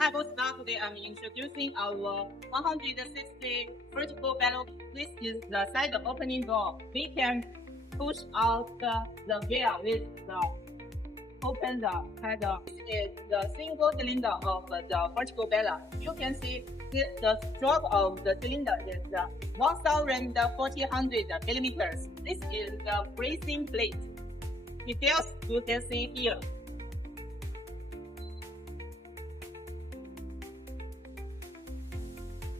Hi, boss. Now today I'm introducing our 160 vertical baler. This is the side opening door. We can push out the gear with the open the header. This is the single cylinder of the vertical baler. You can see the stroke of the cylinder is 1,400 millimeters. This is the bracing plate. Details you can see here.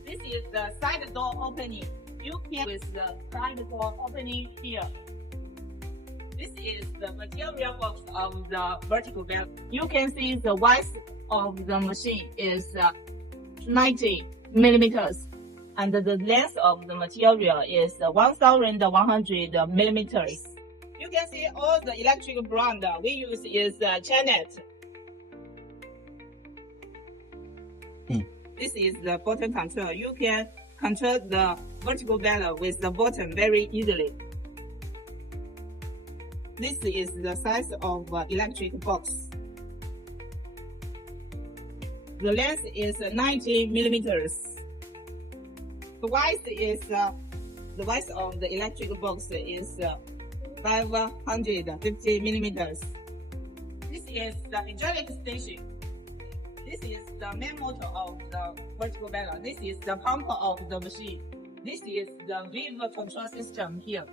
This is the side door opening. You can with the side door opening here. This is the material box of the vertical baler. You can see the width of the machine is 90 millimeters, and the length of the material is 1,100 millimeters. You can see all the electric brand we use is Chanet. This is the button control. You can control the vertical baler with the button very easily. This is the size of electric box. The length is 90 millimeters. The width of the electric box is 550 millimeters. This is the hydraulic station. This is the main motor of the vertical baler. This is the pump of the machine. This is the valve control system here.